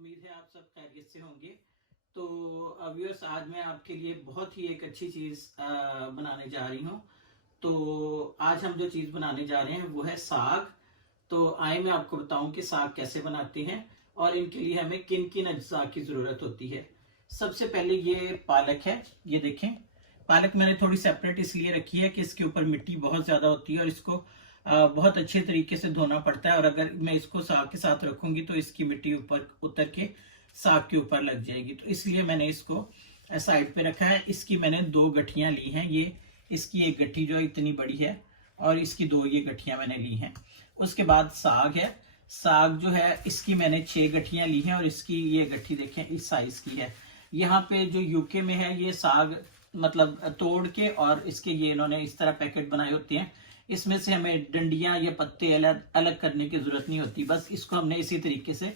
उम्मीद है आप सब खैरियत से होंगे। तो व्यूअर्स, आज मैं आपके लिए बहुत ही एक अच्छी चीज़ बनाने जा रही हूँ। तो आज हम जो चीज़ बनाने जा रहे हैं वो है साग। तो आए मैं आपको बताऊं कि साग कैसे बनाते हैं और इनके लिए हमें किन किन अज्जा की ज़रूरत होती है। सबसे पहले ये पालक है, ये देखें। पालक मैंने थोड़ी सेपरेट इसलिए रखी है कि इसके ऊपर मिट्टी बहुत ज़्यादा होती है और इसको बहुत अच्छे तरीके से धोना पड़ता है, और अगर मैं इसको साग के साथ रखूंगी तो इसकी मिट्टी ऊपर उतर के साग के ऊपर लग जाएगी। तो इसलिए मैंने इसको साइड पे रखा है। इसकी मैंने 2 गठियां ली हैं। ये इसकी एक गठी जो है इतनी बड़ी है और इसकी 2 ये गठियां मैंने ली हैं। उसके बाद साग है। साग जो है इसकी मैंने 6 गठियां ली हैं और इसकी ये गठी देखें इस साइज की है। यहाँ पे जो यूके में है ये साग मतलब तोड़ के और इसके ये इन्होंने इस तरह पैकेट बनाए होते हैं। इसमें से हमें डंडियां या पत्ते अलग अलग करने की जरूरत नहीं होती, बस इसको हमने इसी तरीके से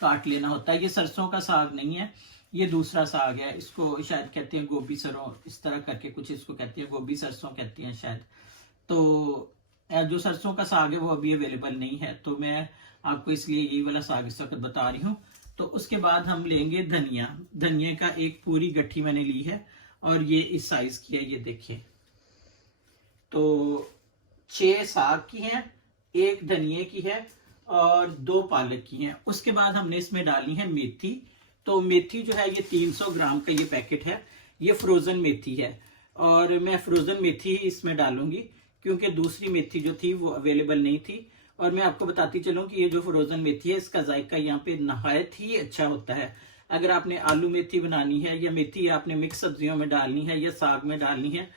काट लेना होता है। ये सरसों का साग नहीं है, ये दूसरा साग है। इसको शायद कहते हैं गोभी सरों, इस तरह करके कुछ इसको कहते हैं, गोभी सरसों कहते हैं शायद। तो जो सरसों का साग है वो अभी अवेलेबल नहीं है, तो मैं आपको इसलिए यही वाला साग इस वक्त बता रही हूँ। तो उसके बाद हम लेंगे धनिया। धनिया का एक पूरी गट्ठी मैंने ली है और ये इस साइज की है, ये देखिए। तो 6 साग की हैं, 1 धनिए की है और 2 पालक की हैं। उसके बाद हमने इसमें डालनी है मेथी। तो मेथी जो है ये 300 ग्राम का ये पैकेट है। ये फ्रोजन मेथी है और मैं फ्रोजन मेथी ही इसमें डालूंगी क्योंकि दूसरी मेथी जो थी वो अवेलेबल नहीं थी। और मैं आपको बताती चलूं कि ये जो फ्रोजन मेथी है इसका जायका यहाँ पे नहायत ही अच्छा होता है। अगर आपने आलू मेथी बनानी है या मेथी आपने मिक्स सब्जियों में डालनी है या साग में डालनी है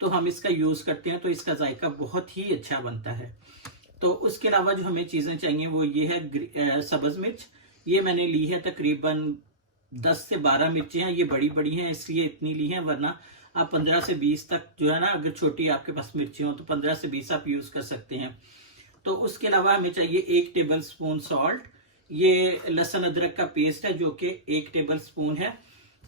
तो हम इसका यूज करते हैं, तो इसका जायका बहुत ही अच्छा बनता है। तो उसके अलावा जो हमें चीजें चाहिए वो ये है सब्ज मिर्च। ये मैंने ली है तकरीबन 10 से 12 मिर्चें हैं। ये बड़ी बड़ी हैं इसलिए इतनी ली हैं, वरना आप 15 से 20 तक जो है ना, अगर छोटी आपके पास मिर्ची हो तो 15 से 20 आप यूज कर सकते हैं। तो उसके अलावा हमें चाहिए 1 टेबल स्पून सॉल्ट। ये लहसुन अदरक का पेस्ट है जो कि 1 टेबल स्पून है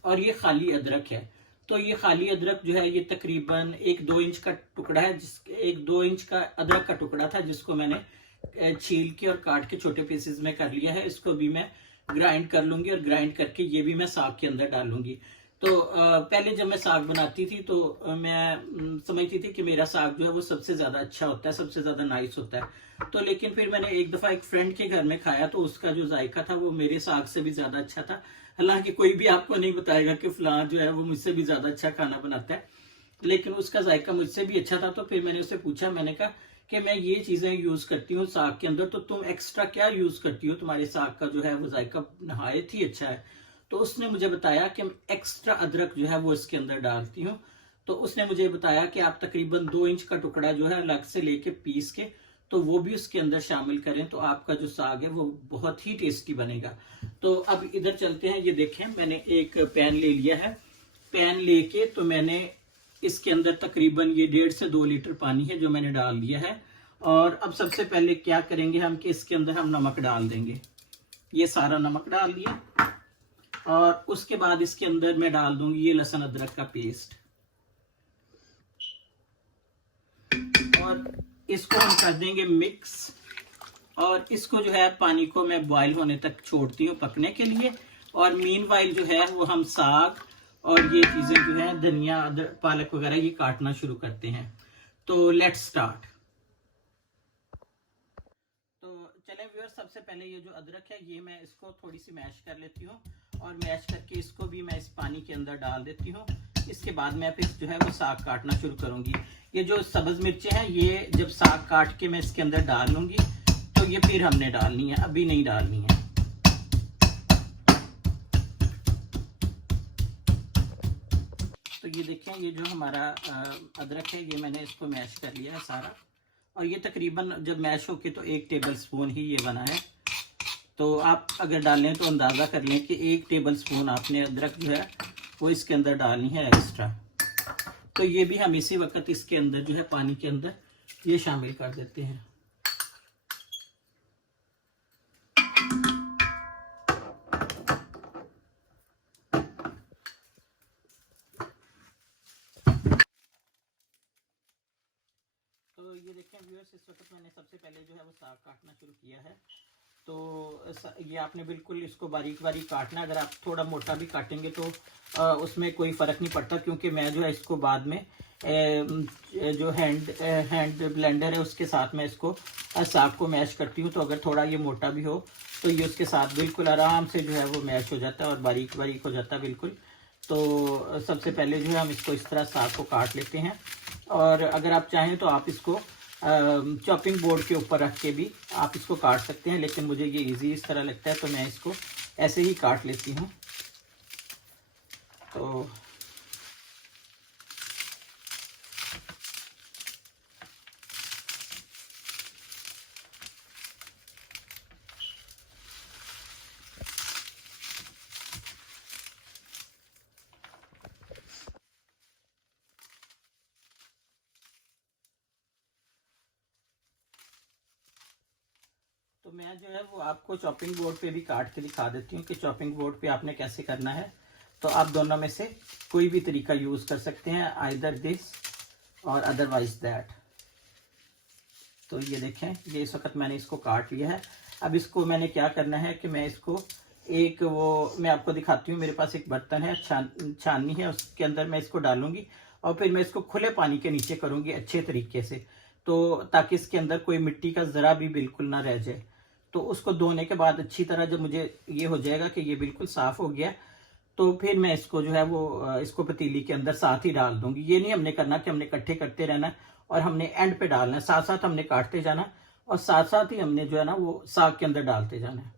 और ये खाली अदरक है। तो ये खाली अदरक जो है ये तकरीबन 1-2 इंच का टुकड़ा है, जिस 1-2 इंच का अदरक का टुकड़ा था जिसको मैंने छील के और काट के छोटे पीसेस में कर लिया है। इसको भी मैं ग्राइंड कर लूंगी और ग्राइंड करके ये भी मैं साग के अंदर डालूंगी। तो पहले जब मैं साग बनाती थी तो मैं समझती थी कि मेरा साग जो है वो सबसे ज्यादा अच्छा होता है, सबसे ज्यादा नाइस होता है। तो लेकिन फिर मैंने एक दफा एक फ्रेंड के घर में खाया तो उसका जो जायका था वो मेरे साग से भी ज्यादा अच्छा था। हालांकि कोई भी आपको नहीं बताएगा कि फलां जो है वो मुझसे भी ज्यादा अच्छा खाना बनाता है, लेकिन उसका जायका मुझसे भी अच्छा था। तो फिर मैंने उससे पूछा, मैंने कहा कि मैं ये चीजें यूज करती हूँ साग के अंदर, तो तुम एक्स्ट्रा क्या यूज करती हो, तुम्हारे साग का जो है वो जायका नहायत ही अच्छा है। तो उसने मुझे बताया कि एक्स्ट्रा अदरक जो है वो इसके अंदर डालती हूँ। तो उसने मुझे बताया कि आप तकरीबन 2 इंच का टुकड़ा जो है अलग से लेके पीस के तो वो भी उसके अंदर शामिल करें, तो आपका जो साग है वो बहुत ही टेस्टी बनेगा। तो अब इधर चलते हैं। ये देखें, मैंने एक पैन ले लिया है। पैन लेके तो मैंने इसके अंदर तकरीबन ये 1.5 से 2 लीटर पानी है जो मैंने डाल दिया है। और अब सबसे पहले क्या करेंगे हम कि इसके अंदर हम नमक डाल देंगे। ये सारा नमक डाल दिया और उसके बाद इसके अंदर मैं डाल दूंगी ये लहसुन अदरक का पेस्ट और इसको हम कर देंगे मिक्स। और इसको जो है पानी को मैं बॉईल होने तक छोड़ती हूँ पकने के लिए। और मीनवाइल जो है वो हम साग और ये चीजें जो है धनिया पालक वगैरह ये काटना शुरू करते हैं। तो लेट्स स्टार्ट। तो चलें व्यूअर, सबसे पहले ये जो अदरक है ये मैं इसको थोड़ी सी मैश कर लेती हूँ और मैश करके इसको भी मैं इस पानी के अंदर डाल देती हूँ। इसके बाद मैं फिर जो है वो साग काटना शुरू करूंगी। ये जो सब्ज मिर्चें हैं ये जब साग काट के मैं इसके अंदर डाल लूंगी तो ये फिर हमने डालनी है, अभी नहीं डालनी है। तो ये देखें, ये जो हमारा अदरक है ये मैंने इसको मैश कर लिया है सारा। और ये तकरीबन जब मैश हो के तो 1 टेबल स्पून ही ये बना है। तो आप अगर डालें तो अंदाज़ा कर लें कि 1 टेबल स्पून आपने अदरक जो है वो इसके अंदर डालनी है एक्स्ट्रा। तो ये भी हम इसी वक्त इसके अंदर जो है पानी के अंदर ये शामिल कर देते हैं। तो ये देखें व्यूअर्स, इस वक्त मैंने सबसे पहले जो है वो साग काटना शुरू किया है। तो ये आपने बिल्कुल इसको बारीक बारीक काटना। अगर आप थोड़ा मोटा भी काटेंगे तो उसमें कोई फ़र्क नहीं पड़ता, क्योंकि मैं जो है इसको बाद में जो हैंड ब्लेंडर है उसके साथ मैं इसको साग को मैश करती हूँ। तो अगर थोड़ा ये मोटा भी हो तो ये उसके साथ बिल्कुल आराम से जो है वो मैश हो जाता है और बारीक बारीक हो जाता है बिल्कुल। तो सबसे पहले जो है हम इसको इस तरह साग को काट लेते हैं, और अगर आप चाहें तो आप इसको चॉपिंग बोर्ड के ऊपर रख के भी आप इसको काट सकते हैं, लेकिन मुझे ये इजी इस तरह लगता है तो मैं इसको ऐसे ही काट लेती हूँ। तो मैं जो है वो आपको चॉपिंग बोर्ड पे भी काट के दिखा देती हूँ कि चॉपिंग बोर्ड पे आपने कैसे करना है। तो आप दोनों में से कोई भी तरीका यूज़ कर सकते हैं, आइदर दिस और अदरवाइज दैट। तो ये देखें, ये इस वक्त मैंने इसको काट लिया है। अब इसको मैंने क्या करना है कि मैं इसको मैं आपको दिखाती हूँ। मेरे पास एक बर्तन है, छाननी है, उसके अंदर मैं इसको डालूंगी और फिर मैं इसको खुले पानी के नीचे करूँगी अच्छे तरीके से, तो ताकि इसके अंदर कोई मिट्टी का ज़रा भी बिल्कुल ना रह जाए। तो उसको धोने के बाद अच्छी तरह जब मुझे ये हो जाएगा कि ये बिल्कुल साफ़ हो गया, तो फिर मैं इसको जो है वो इसको पतीली के अंदर साथ ही डाल दूंगी। ये नहीं हमने करना कि हमने इकट्ठे करते रहना और हमने एंड पे डालना है, साथ साथ हमने काटते जाना और साथ साथ ही हमने जो है ना वो साग के अंदर डालते जाना है।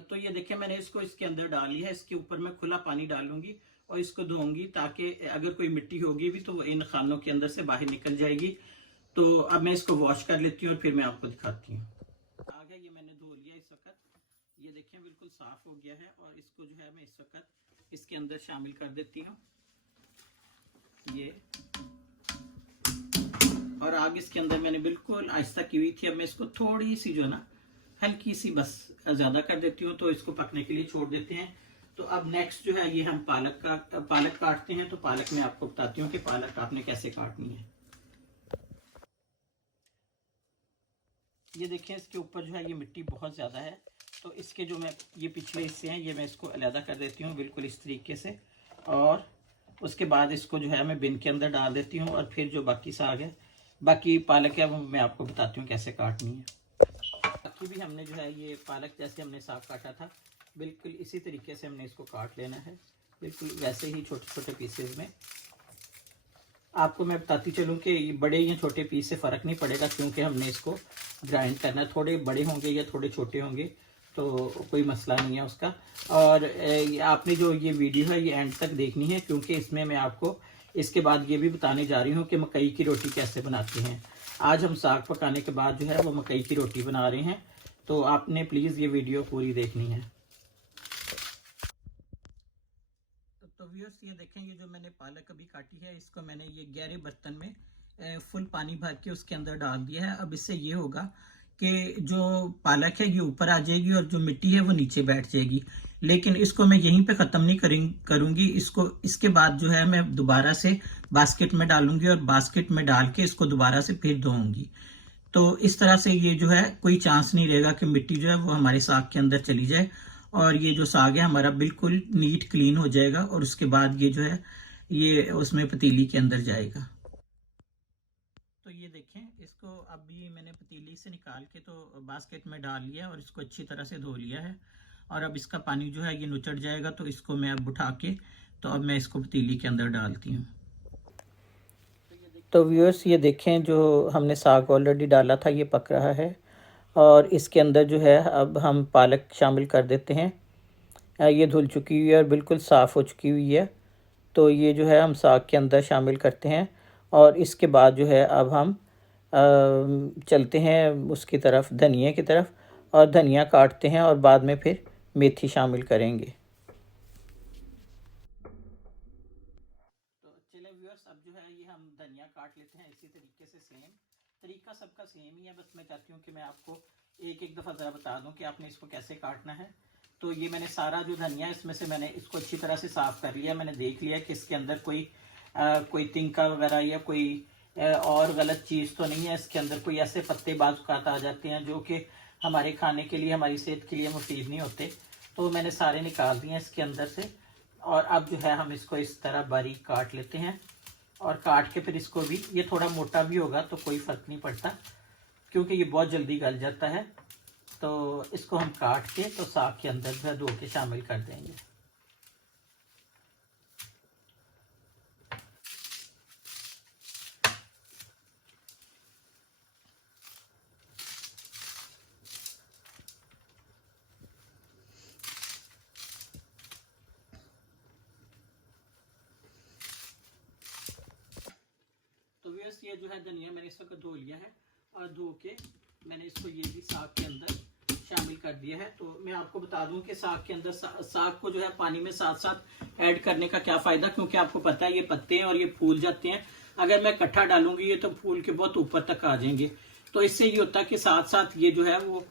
तो ये देखिए मैंने इसको इसके अंदर डाल लिया है। इसके ऊपर मैं खुला पानी डालूंगी और इसको धोऊंगी, ताकि अगर कोई मिट्टी होगी भी तो वो इन खानों के अंदर से बाहर निकल जाएगी। तो अब मैं इसको वॉश कर लेती हूँ और फिर मैं आपको दिखाती हूँ। आ गया, ये मैंने धो लिया इस वक्त। ये देखिए बिल्कुल साफ हो गया है और इसको जो है मैं इस वक्त इसके अंदर शामिल कर देती हूँ ये। और आग इसके अंदर मैंने बिल्कुल आहिस्ता की हुई थी। अब मैं इसको थोड़ी सी जो है ना हल्की सी बस ज़्यादा कर देती हूँ, तो इसको पकने के लिए छोड़ देते हैं। तो अब नेक्स्ट जो है ये हम पालक काटते हैं। तो पालक मैं आपको बताती हूँ कि पालक आपने कैसे काटनी है। ये देखिए इसके ऊपर जो है ये मिट्टी बहुत ज़्यादा है, तो इसके जो मैं ये पिछले हिस्से हैं ये मैं इसको अलहदा कर देती हूँ बिल्कुल इस तरीके से। और उसके बाद इसको जो है मैं बिन के अंदर डाल देती हूँ और फिर जो बाकी साग है, बाकी पालक है, वो मैं आपको बताती हूँ कैसे काटनी है। बाकी भी हमने जो है ये पालक जैसे हमने साग काटा था बिल्कुल इसी तरीके से हमने इसको काट लेना है, बिल्कुल वैसे ही छोटे छोटे पीसेज में। आपको मैं बताती चलूँ कि ये बड़े या छोटे पीस से फ़र्क नहीं पड़ेगा, क्योंकि हमने इसको ग्राइंड करना है। थोड़े बड़े होंगे या थोड़े छोटे होंगे तो कोई मसला नहीं है उसका। और आपने जो ये वीडियो है ये एंड तक देखनी है, क्योंकि इसमें मैं आपको इसके बाद ये भी बताने जा रही हूँ कि मकई की रोटी कैसे बनाते हैं। आज हम साग पकाने के बाद जो है वो मकई की रोटी बना रहे हैं, तो आपने प्लीज़ ये वीडियो पूरी देखनी है। तो व्यूअर्स ये देखें, ये जो मैंने पालक अभी काटी है इसको मैंने ये गहरे बर्तन में फुल पानी भर के उसके अंदर डाल दिया है। अब इससे ये होगा कि जो पालक है ये ऊपर आ जाएगी और जो मिट्टी है वो नीचे बैठ जाएगी। लेकिन इसको मैं यहीं पे ख़त्म नहीं करूँगी, इसको इसके बाद जो है मैं दोबारा से बास्केट में डालूंगी और बास्केट में डाल के इसको दोबारा से फिर धोऊंगी। तो इस तरह से ये जो है कोई चांस नहीं रहेगा कि मिट्टी जो है वो हमारे साग के अंदर चली जाए, और ये जो साग है हमारा बिल्कुल नीट क्लीन हो जाएगा और उसके बाद ये जो है ये उसमें पतीली के अंदर जाएगा। तो ये देखें, इसको अभी मैंने पतीली से निकाल के तो बास्केट में डाल लिया और इसको अच्छी तरह से धो लिया है। और अब इसका पानी जो है ये नुचड़ जाएगा, तो इसको मैं अब उठा के तो अब मैं इसको पतीली के अंदर डालती हूँ। तो व्यूअर्स ये देखें, जो हमने साग ऑलरेडी डाला था ये पक रहा है और इसके अंदर जो है अब हम पालक शामिल कर देते हैं। ये धुल चुकी हुई है और बिल्कुल साफ़ हो चुकी हुई है। तो ये जो है हम साग के अंदर शामिल करते हैं और इसके बाद जो है अब हम चलते हैं उसकी तरफ, धनिया की तरफ, और धनिया काटते हैं और बाद में फिर मेथी शामिल करेंगे। तो चलिए व्यूअर्स, अब जो है ये हम धनिया काट लेते हैं इसी तरीके से। सेम तरीका सबका सेम ही है, बस मैं चाहती हूँ कि मैं आपको एक एक दफ़ा ज़रा बता दूँ कि आपने इसको कैसे काटना है। तो ये मैंने सारा जो धनिया है इसमें से मैंने इसको अच्छी तरह से साफ़ कर लिया। मैंने देख लिया कि इसके अंदर कोई तिनका वगैरह या कोई और गलत चीज़ तो नहीं है इसके अंदर। कोई ऐसे पत्ते बाजुकात आ जाते हैं जो कि हमारे खाने के लिए, हमारी सेहत के लिए मुफीद नहीं होते, तो मैंने सारे निकाल दिए हैं इसके अंदर से। और अब जो है हम इसको इस तरह बारीक काट लेते हैं और काट के फिर इसको भी, ये थोड़ा मोटा भी होगा तो कोई फ़र्क नहीं पड़ता क्योंकि ये बहुत जल्दी गल जाता है। तो इसको हम काट के तो साग के अंदर जो है धो के शामिल कर देंगे। तो व्यूअर्स ये जो है धनिया मैंने इस वक्त धो लिया है और धो के मैंने इसको ये भी साग के अंदर शामिल कर दिया है। तो मैं आपको बता दूं कि साग के अंदर साग को जो है पानी में साथ साथ ऐड करने का क्या फ़ायदा, क्योंकि आपको पता है ये पत्ते हैं और ये फूल जाते हैं। अगर मैं इकट्ठा डालूंगी ये तो फूल के बहुत ऊपर तक आ जाएंगे। तो इससे ये होता है कि साथ साथ ये जो है वो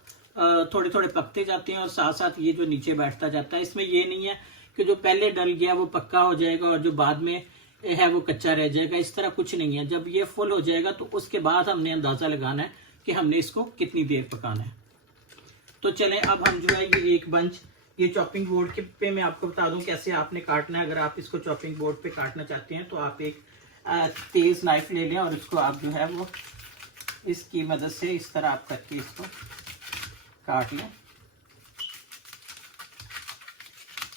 थोड़े थोड़े पकते जाते हैं और साथ साथ ये जो नीचे बैठता जाता है। इसमें ये नहीं है कि जो पहले डल गया वो पक्का हो जाएगा और जो बाद में है वो कच्चा रह जाएगा, इस तरह कुछ नहीं है। जब ये फुल हो जाएगा तो उसके बाद हमने अंदाज़ा लगाना है कि हमने इसको कितनी देर पकाना है। तो चलें अब हम जो है ये एक बंच ये चॉपिंग बोर्ड के पे मैं आपको बता दूं कैसे आपने काटना है। अगर आप इसको चॉपिंग बोर्ड पे काटना चाहते हैं तो आप एक तेज़ नाइफ ले लें और इसको आप जो है वो इसकी मदद से इस तरह आप करके इसको काट लें।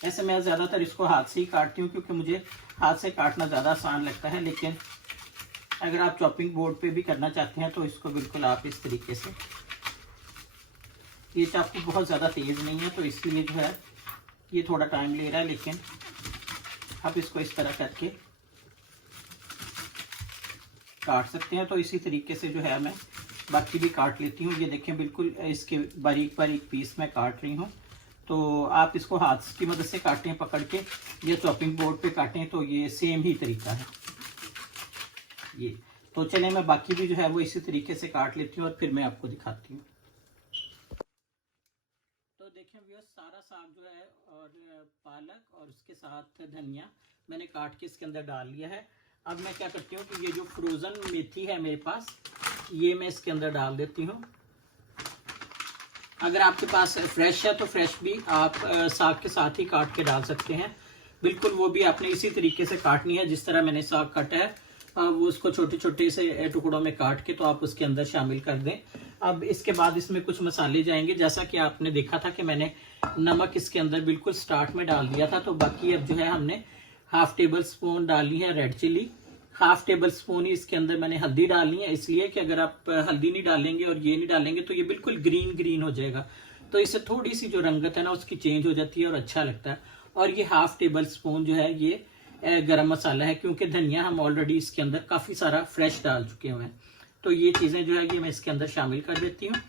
ऐसे मैं ज़्यादातर इसको हाथ से ही काटती हूँ क्योंकि मुझे हाथ से काटना ज़्यादा आसान लगता है, लेकिन अगर आप चॉपिंग बोर्ड पे भी करना चाहते हैं तो इसको बिल्कुल आप इस तरीके से, ये चाकू बहुत ज़्यादा तेज़ नहीं है तो इसलिए जो है ये थोड़ा टाइम ले रहा है, लेकिन आप इसको इस तरह करके काट सकते हैं। तो इसी तरीके से जो है मैं बाकी भी काट लेती हूँ। ये देखें बिल्कुल इसके बारीक बारीक पीस मैं काट रही हूँ। तो आप इसको हाथ की मदद से काटें पकड़ के या चॉपिंग बोर्ड पे काटें तो ये सेम ही तरीका है ये। तो चलें मैं बाकी भी जो है वो इसी तरीके से काट लेती हूँ और फिर मैं आपको दिखाती हूँ। तो देखें व्यूअर्स सारा साग जो है और पालक और उसके साथ धनिया मैंने काट के इसके अंदर डाल लिया है। अब मैं क्या करती हूँ कि ये जो फ्रोज़न मेथी है मेरे पास, ये मैं इसके अंदर डाल देती हूँ। अगर आपके पास फ्रेश है तो फ्रेश भी आप साग के साथ ही काट के डाल सकते हैं। बिल्कुल वो भी आपने इसी तरीके से काटनी है जिस तरह मैंने साग काटा है, वो उसको छोटे छोटे से टुकड़ों में काट के तो आप उसके अंदर शामिल कर दें। अब इसके बाद इसमें कुछ मसाले जाएंगे, जैसा कि आपने देखा था कि मैंने नमक इसके अंदर बिल्कुल स्टार्ट में डाल दिया था। तो बाकी अब जो है हमने हाफ टेबल स्पून डालनी है red chilli, half tablespoon ही इसके अंदर मैंने हल्दी डालनी है, इसलिए कि अगर आप हल्दी नहीं डालेंगे और ये नहीं डालेंगे तो ये बिल्कुल ग्रीन ग्रीन हो जाएगा। तो इससे थोड़ी सी जो रंगत है ना उसकी चेंज हो जाती है और अच्छा लगता है। और ये हाफ टेबल स्पून जो है ये गरम मसाला है, क्योंकि धनिया हम ऑलरेडी इसके अंदर काफ़ी सारा फ्रेश डाल चुके हुए हैं। तो ये चीज़ें जो है ये मैं इसके अंदर शामिल कर देती हूँ।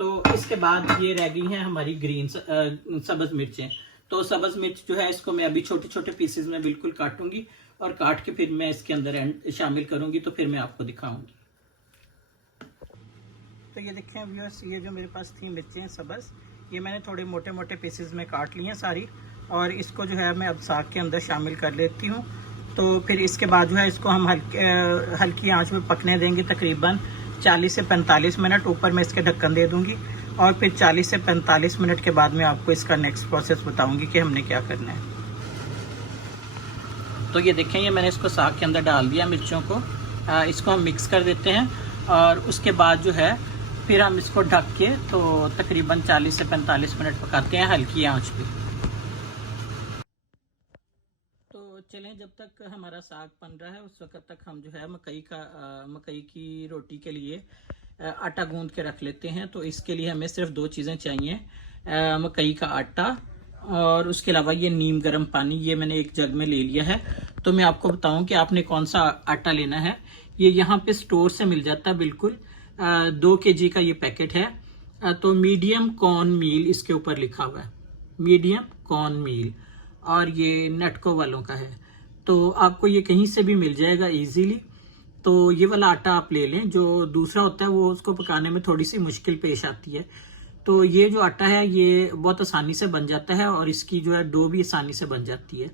तो इसके बाद ये रह गई हैं हमारी ग्रीन सब्ज़ मिर्चें। तो सब्ज़ मिर्च जो है इसको मैं अभी छोटे छोटे पीसेस में बिल्कुल काटूंगी और काट के फिर मैं इसके अंदर शामिल करूंगी, तो फिर मैं आपको दिखाऊंगी। तो ये देखें व्यूअर्स, ये जो मेरे पास थी मिर्चें सब्ज़, ये मैंने थोड़े मोटे मोटे पीसेस में काट ली हैं सारी, और इसको जो है मैं अब साग के अंदर शामिल कर लेती हूँ। तो फिर इसके बाद जो है इसको हम हल्की आंच में पकने देंगे तकरीबन 40 से 45 मिनट। ऊपर मैं इसके ढक्कन दे दूँगी और फिर 40 से 45 मिनट के बाद मैं आपको इसका नेक्स्ट प्रोसेस बताऊँगी कि हमने क्या करना है। तो ये देखें, ये मैंने इसको साग के अंदर डाल दिया मिर्चों को। इसको हम मिक्स कर देते हैं और उसके बाद जो है फिर हम इसको ढक के तो तकरीबन 40 से 45 मिनट पकाते हैं हल्की आंच पे। तो चलें, जब तक हमारा साग बन रहा है उस वक्त तक हम जो है मकई की रोटी के लिए आटा गूंद के रख लेते हैं। तो इसके लिए हमें सिर्फ 2 चीज़ें चाहिए, मकई का आटा और उसके अलावा ये नीम गर्म पानी। ये मैंने एक जग में ले लिया है। तो मैं आपको बताऊं कि आपने कौन सा आटा लेना है। ये यहाँ पे स्टोर से मिल जाता है, बिल्कुल 2 kg का ये पैकेट है। तो मीडियम कॉर्न मील इसके ऊपर लिखा हुआ है, मीडियम कॉर्न मील, और ये नेटको वालों का है। तो आपको ये कहीं से भी मिल जाएगा इजीली। तो ये वाला आटा आप ले लें। जो दूसरा होता है वो उसको पकाने में थोड़ी सी मुश्किल पेश आती है। तो ये जो आटा है ये बहुत आसानी से बन जाता है और इसकी जो है डो भी आसानी से बन जाती है।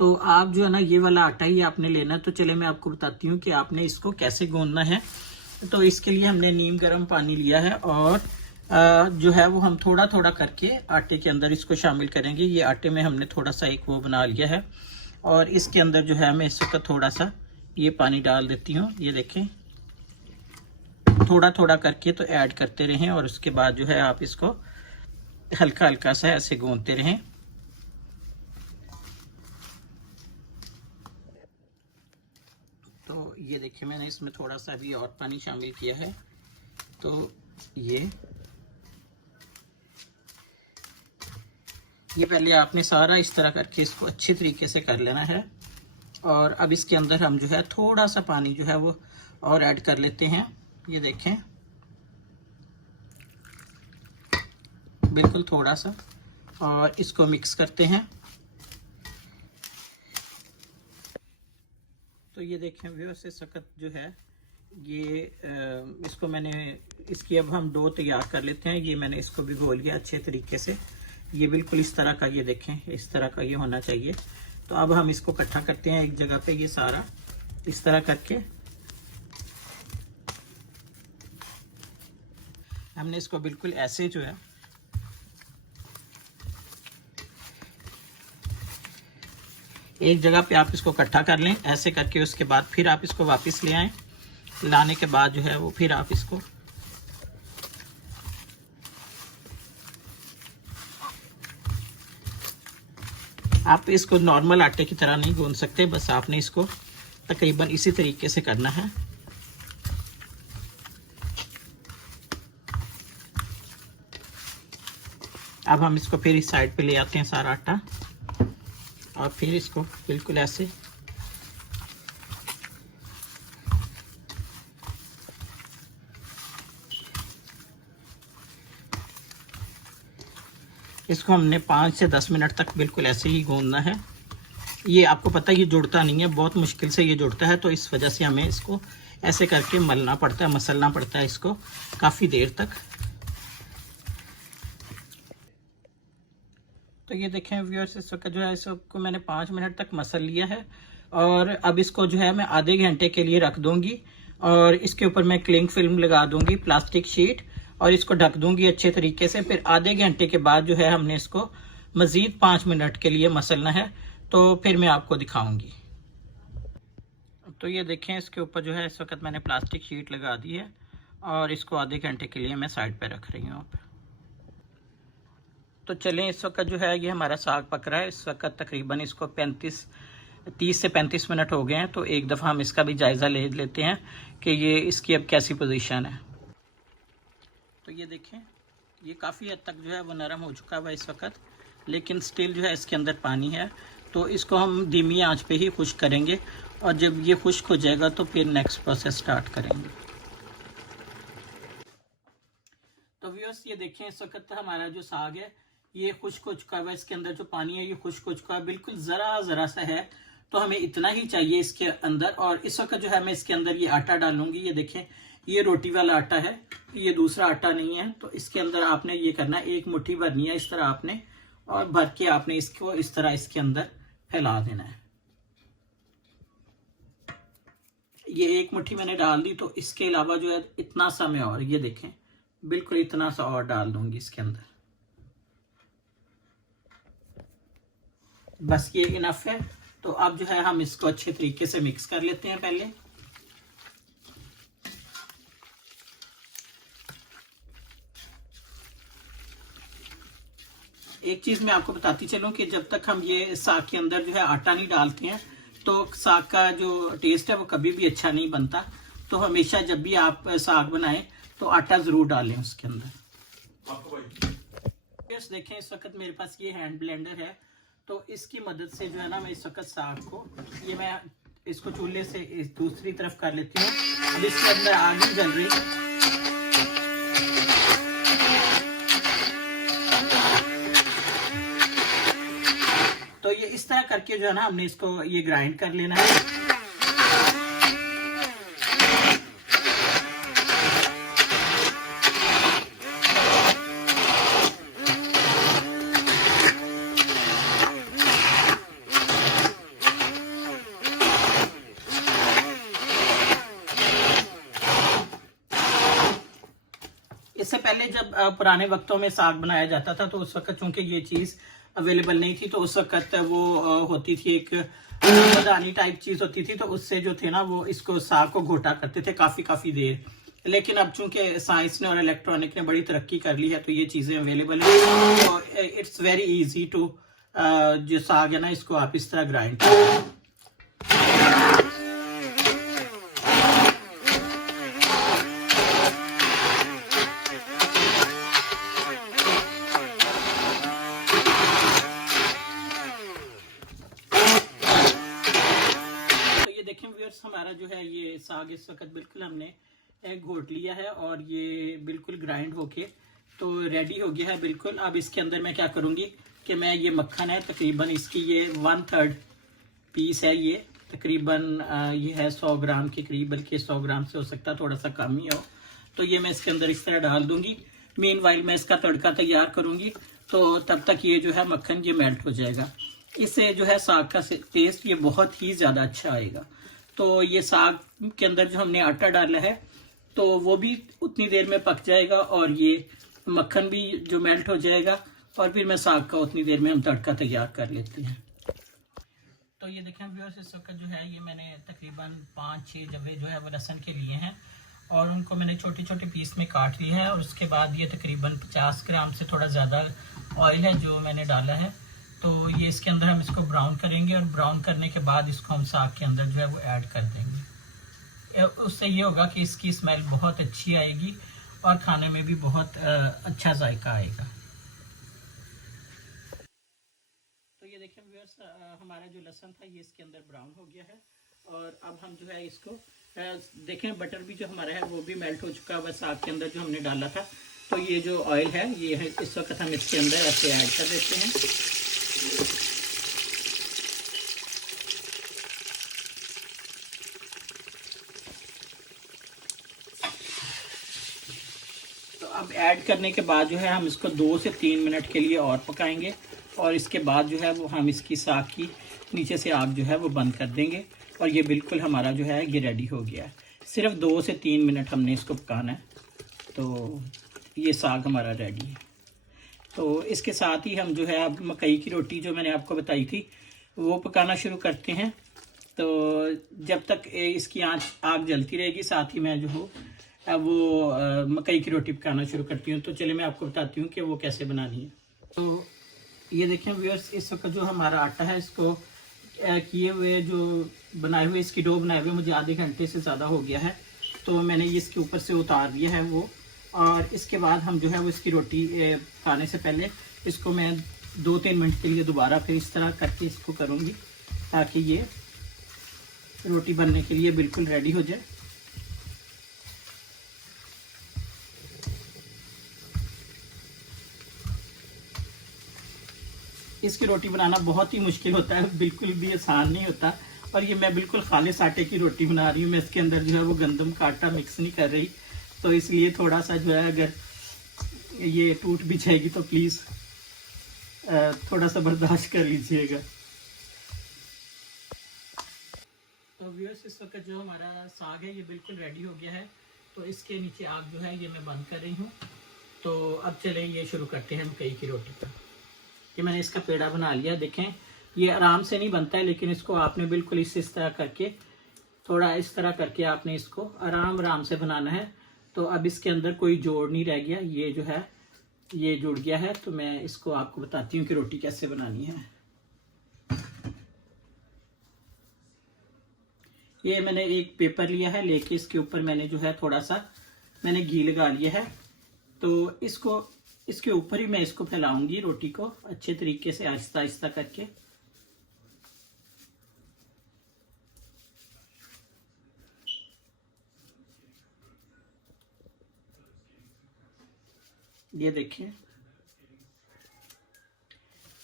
तो आप जो है ना ये वाला आटा ही आपने लेना है। तो चले मैं आपको बताती हूँ कि आपने इसको कैसे गूंदना है। तो इसके लिए हमने नीम गर्म पानी लिया है और जो है वो हम थोड़ा थोड़ा करके आटे के अंदर इसको शामिल करेंगे। ये आटे में हमने थोड़ा सा एक वो बना लिया है और इसके अंदर जो है मैं इस वक्त थोड़ा सा ये पानी डाल देती हूँ। ये देखें, थोड़ा थोड़ा करके तो ऐड करते रहें और उसके बाद जो है आप इसको हल्का हल्का सा ऐसे गूंदते रहें। तो ये देखिए मैंने इसमें थोड़ा सा भी और पानी शामिल किया है। तो ये पहले आपने सारा इस तरह करके इसको अच्छी तरीके से कर लेना है। और अब इसके अंदर हम जो है थोड़ा सा पानी जो है वो और ऐड कर लेते हैं। ये देखें, बिल्कुल थोड़ा सा, और इसको मिक्स करते हैं। तो ये देखें व्यूअर्स, इस वक्त जो है ये इसको मैंने इसकी अब हम डो तैयार कर लेते हैं। ये मैंने इसको भिगो लिया अच्छे तरीके से। ये बिल्कुल इस तरह का, ये देखें इस तरह का ये होना चाहिए। तो अब हम इसको इकट्ठा करते हैं एक जगह पे, ये सारा इस तरह करके हमने इसको बिल्कुल ऐसे जो है एक जगह पे आप इसको इकट्ठा कर लें ऐसे करके। उसके बाद फिर आप इसको वापस ले आएं। लाने के बाद जो है वो फिर आप इसको नॉर्मल आटे की तरह नहीं गूंद सकते, बस आपने इसको तकरीबन इसी तरीके से करना है। अब हम इसको फिर इस साइड पे ले आते हैं सारा आटा और फिर इसको बिल्कुल ऐसे इसको हमने 5 से 10 मिनट तक बिल्कुल ऐसे ही गूंदना है। ये आपको पता है ये जुड़ता नहीं है, बहुत मुश्किल से ये जुड़ता है। तो इस वजह से हमें इसको ऐसे करके मलना पड़ता है, मसलना पड़ता है इसको काफ़ी देर तक। तो ये देखें व्यूअर्स, इस वक्त जो है इसको मैंने 5 मिनट तक मसल लिया है और अब इसको जो है मैं आधे घंटे के लिए रख दूंगी और इसके ऊपर मैं क्लिंग फिल्म लगा दूंगी, प्लास्टिक शीट, और इसको ढक दूंगी अच्छे तरीके से। फिर आधे घंटे के बाद जो है हमने इसको मज़ीद 5 मिनट के लिए मसलना है। तो फिर मैं आपको दिखाऊंगी। तो ये देखें, इसके ऊपर जो है इस वक्त मैंने प्लास्टिक शीट लगा दी है और इसको आधे घंटे के लिए मैं साइड पे रख रही हूँ। तो चलें, इस वक्त जो है ये हमारा साग पक रहा है। इस वक्त तकरीबन इसको 30 से 35 मिनट हो गए हैं। तो एक दफ़ा हम इसका भी जायज़ा ले लेते हैं कि ये इसकी अब कैसी पोजीशन है। तो ये देखें, ये काफ़ी हद तक जो है वो नरम हो चुका है इस वक्त, लेकिन स्टिल जो है इसके अंदर पानी है। तो इसको हम धीमी आंच पे ही खुश्क करेंगे और जब ये खुश्क हो जाएगा तो फिर नेक्स्ट प्रोसेस स्टार्ट करेंगे। तो व्यूअर्स ये देखें, इस वक्त हमारा जो साग है ये खुश्क हो चुका है। इसके अंदर जो पानी है ये खुश्क हो चुका है, बिल्कुल ज़रा सा है। तो हमें इतना ही चाहिए इसके अंदर। और इस वक्त जो है मैं इसके अंदर ये आटा डालूंगी। ये देखें, ये रोटी वाला आटा है, ये दूसरा आटा नहीं है। तो इसके अंदर आपने ये करना है, एक मुट्ठी भरनी है इस तरह आपने, और भर के आपने इसको इस तरह इसके अंदर फैला देना है। ये एक मुट्ठी मैंने डाल दी। तो इसके अलावा जो है इतना सा मैं और, ये देखें बिल्कुल इतना सा और डाल दूंगी इसके अंदर। बस ये इनफ है। तो अब जो है हम इसको अच्छे तरीके से मिक्स कर लेते हैं। पहले एक चीज मैं आपको बताती चलूं कि जब तक हम ये साग के अंदर जो है आटा नहीं डालते हैं तो साग का जो टेस्ट है वो कभी भी अच्छा नहीं बनता। तो हमेशा जब भी आप साग बनाएं तो आटा जरूर डालें उसके अंदर। देखें, इस वक्त मेरे पास ये हैंड ब्लेंडर है। तो इसकी मदद से जो है ना मैं इस वक्त साग को, ये मैं इसको चूल्हे से इस दूसरी तरफ कर लेती हूँ। अब इसके अंदर आग नहीं जल रही। तो ये इस तरह करके जो है ना हमने इसको ये ग्राइंड कर लेना है। पहले जब पुराने वक्तों में साग बनाया जाता था तो उस वक्त चूंकि ये चीज़ अवेलेबल नहीं थी, तो उस वक्त वो होती थी एक मदानी टाइप चीज़ होती थी, तो उससे जो थे ना वो इसको साग को घोटा करते थे काफ़ी देर। लेकिन अब चूंकि साइंस ने और इलेक्ट्रॉनिक ने बड़ी तरक्की कर ली है तो ये चीज़ें अवेलेबल है और इट्स वेरी इजी टू जो साग है ना इसको आप इस तरह ग्राइंड करें। हमारा जो है ये साग इस वक्त बिल्कुल हमने घोट लिया है और ये बिल्कुल ग्राइंड होके तो रेडी हो गया है बिल्कुल। अब इसके अंदर मैं क्या करूँगी कि मैं ये मक्खन है तकरीबन इसकी ये 1/3 पीस है, ये तकरीबन ये है 100 ग्राम के करीब, बल्कि 100 ग्राम से हो सकता है थोड़ा सा कम ही हो। तो ये मैं इसके अंदर इस तरह डाल दूंगी। मीनवाइल मैं इसका तड़का तैयार करूँगी, तो तब तक ये जो है मक्खन ये मेल्ट हो जाएगा। इससे जो है साग का टेस्ट ये बहुत ही ज़्यादा अच्छा आएगा। तो ये साग के अंदर जो हमने आटा डाला है तो वो भी उतनी देर में पक जाएगा और ये मक्खन भी जो मेल्ट हो जाएगा और फिर मैं साग का उतनी देर में हम तड़का तैयार कर लेते हैं। तो ये देखें व्यूअर्स, इस वक्त जो है ये मैंने तकरीबन 5-6 जवे जो है वो लहसुन के लिए हैं और उनको मैंने छोटे छोटे पीस में काट लिया है। और उसके बाद ये तकरीबन 50 ग्राम से थोड़ा ज़्यादा ऑयल है जो मैंने डाला है। तो ये इसके अंदर हम इसको ब्राउन करेंगे और ब्राउन करने के बाद इसको हम साग के अंदर जो है वो ऐड कर देंगे। उससे ये होगा कि इसकी स्मेल बहुत अच्छी आएगी और खाने में भी बहुत अच्छा जायका आएगा। तो ये देखें व्यूअर्स, हमारा जो लहसुन था ये इसके अंदर ब्राउन हो गया है और अब हम जो है इसको देखें बटर भी जो हमारा है वो भी मेल्ट हो चुका है साग के अंदर जो हमने डाला था। तो ये जो ऑयल है ये है इस वक्त हम इसके अंदर ऐसे ऐड कर देते हैं। तो अब ऐड करने के बाद जो है हम इसको 2 से 3 मिनट के लिए और पकाएंगे और इसके बाद जो है वो हम इसकी साग की नीचे से आग जो है वो बंद कर देंगे और ये बिल्कुल हमारा जो है ये रेडी हो गया है। सिर्फ 2 से 3 मिनट हमने इसको पकाना है, तो ये साग हमारा रेडी है। तो इसके साथ ही हम जो है अब मकई की रोटी जो मैंने आपको बताई थी वो पकाना शुरू करते हैं। तो जब तक इसकी आग जलती रहेगी साथ ही मैं जो हूँ वो मकई की रोटी पकाना शुरू करती हूँ। तो चलिए मैं आपको बताती हूँ कि वो कैसे बनानी है। तो ये देखें व्यूअर्स, इस वक्त जो हमारा आटा है इसको किए हुए जो बनाए हुए इसकी डो बनाए हुए मुझे आधे घंटे से ज़्यादा हो गया है। तो मैंने इसके ऊपर से उतार दिया है वो, और इसके बाद हम जो है वो इसकी रोटी खाने से पहले इसको मैं 2-3 मिनट के लिए दोबारा फिर इस तरह करके इसको करूँगी ताकि ये रोटी बनने के लिए बिल्कुल रेडी हो जाए। इसकी रोटी बनाना बहुत ही मुश्किल होता है, बिल्कुल भी आसान नहीं होता। और ये मैं बिल्कुल खालिस आटे की रोटी बना रही हूँ, मैं इसके अंदर जो है वो गंदम का आटा मिक्स नहीं कर रही। तो इसलिए थोड़ा सा जो है अगर ये टूट भी जाएगी तो प्लीज़ थोड़ा सा बर्दाश्त कर लीजिएगा। तो व्यूअर्स, इस वक्त जो हमारा साग है ये बिल्कुल रेडी हो गया है। तो इसके नीचे आग जो है ये मैं बंद कर रही हूँ। तो अब चलें ये शुरू करते हैं मकई की रोटी का। ये मैंने इसका पेड़ा बना लिया, देखें ये आराम से नहीं बनता है, लेकिन इसको आपने बिल्कुल इस तरह करके थोड़ा इस तरह करके आपने इसको आराम से बनाना है। तो अब इसके अंदर कोई जोड़ नहीं रह गया, ये जो है ये जुड़ गया है। तो मैं इसको आपको बताती हूँ कि रोटी कैसे बनानी है। ये मैंने एक पेपर लिया है, लेके इसके ऊपर मैंने जो है थोड़ा सा मैंने घी लगा लिया है। तो इसको इसके ऊपर ही मैं इसको फैलाऊंगी रोटी को अच्छे तरीके से आहिस्ता आहिस्ता करके। ये देखिए।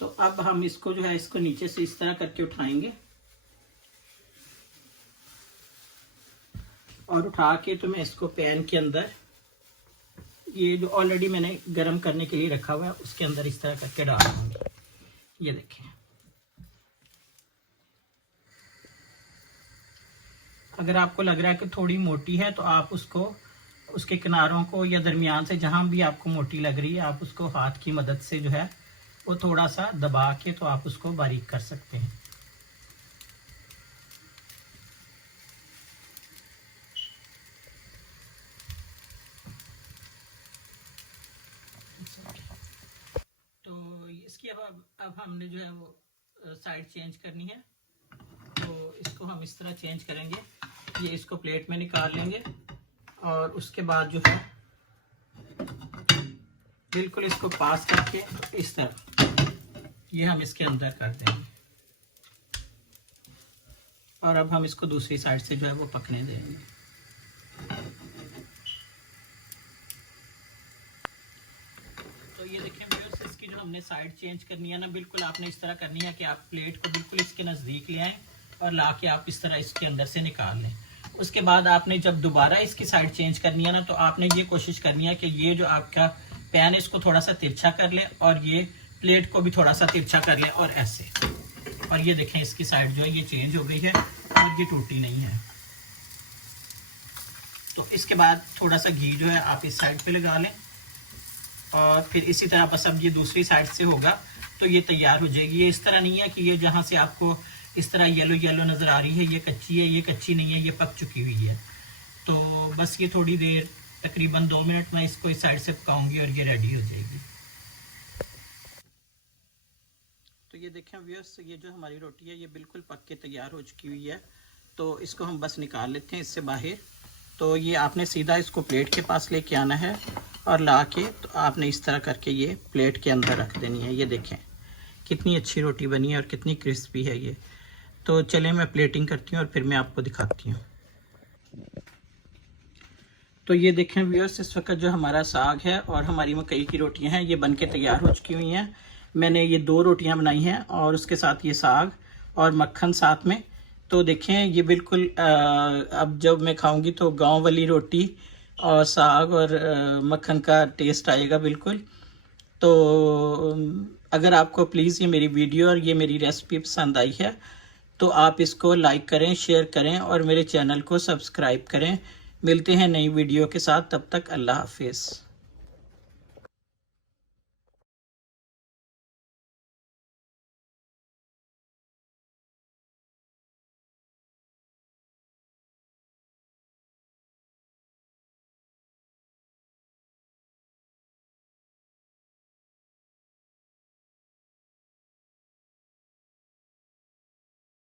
तो अब हम इसको जो है इसको नीचे से इस तरह करके उठाएंगे और उठा के तो मैं इसको पैन के अंदर ये जो ऑलरेडी मैंने गरम करने के लिए रखा हुआ है उसके अंदर इस तरह करके डाल दूंगी। ये देखें, अगर आपको लग रहा है कि थोड़ी मोटी है तो आप उसको उसके किनारों को या दरमियान से जहां भी आपको मोटी लग रही है, आप उसको हाथ की मदद से जो है वो थोड़ा सा दबा के तो आप उसको बारीक कर सकते हैं। तो इसकी अब हमने जो है वो साइड चेंज करनी है। तो इसको हम इस तरह चेंज करेंगे, ये इसको प्लेट में निकाल लेंगे और उसके बाद जो है बिल्कुल इसको पास करके इस तरह ये हम इसके अंदर कर देंगे और अब हम इसको दूसरी साइड से जो है वो पकने देंगे। तो ये देखें व्यूअर्स, इसकी जो हमने साइड चेंज करनी है ना, बिल्कुल आपने इस तरह करनी है कि आप प्लेट को बिल्कुल इसके नज़दीक ले आएं और ला के आप इस तरह इसके अंदर से निकाल लें। उसके बाद आपने जब दोबारा इसकी साइड चेंज करनी है ना, तो आपने ये कोशिश करनी है कि ये जो आपका पैन है इसको थोड़ा सा तिरछा कर ले और ये प्लेट को भी थोड़ा सा तिरछा कर ले और ऐसे। और ये देखें इसकी साइड जो है ये चेंज हो गई है और ये टूटी नहीं है। तो इसके बाद थोड़ा सा घी जो है आप इस साइड पे लगा लें और फिर इसी तरह बस अब ये दूसरी साइड से होगा तो ये तैयार हो जाएगी। ये इस तरह नहीं है कि ये जहाँ से आपको इस तरह येलो येलो नज़र आ रही है ये कच्ची है, ये कच्ची नहीं है, ये पक चुकी हुई है। तो बस ये थोड़ी देर तकरीबन 2 मिनट में इसको इस साइड से पकाऊंगी और ये रेडी हो जाएगी। तो ये देखें व्यूअर्स, ये जो हमारी रोटी है ये बिल्कुल पक के तैयार हो चुकी हुई है। तो इसको हम बस निकाल लेते हैं इससे बाहर। तो ये आपने सीधा इसको प्लेट के पास लेके आना है और ला के तो आपने इस तरह करके ये प्लेट के अंदर रख देनी है। ये देखें कितनी अच्छी रोटी बनी है और कितनी क्रिस्पी है ये। तो चलें मैं प्लेटिंग करती हूँ और फिर मैं आपको दिखाती हूँ। तो ये देखें व्यूअर्स, इस वक्त जो हमारा साग है और हमारी मकई की रोटियां हैं ये बनके तैयार हो चुकी हुई हैं। मैंने ये 2 रोटियां बनाई हैं और उसके साथ ये साग और मक्खन साथ में। तो देखें ये बिल्कुल अब जब मैं खाऊंगी तो गांव वाली रोटी और साग और मक्खन का टेस्ट आएगा बिल्कुल। तो अगर आपको प्लीज़ ये मेरी वीडियो और ये मेरी रेसिपी पसंद आई है तो आप इसको लाइक करें, शेयर करें और मेरे चैनल को सब्सक्राइब करें। मिलते हैं नई वीडियो के साथ, तब तक अल्लाह हाफिज़।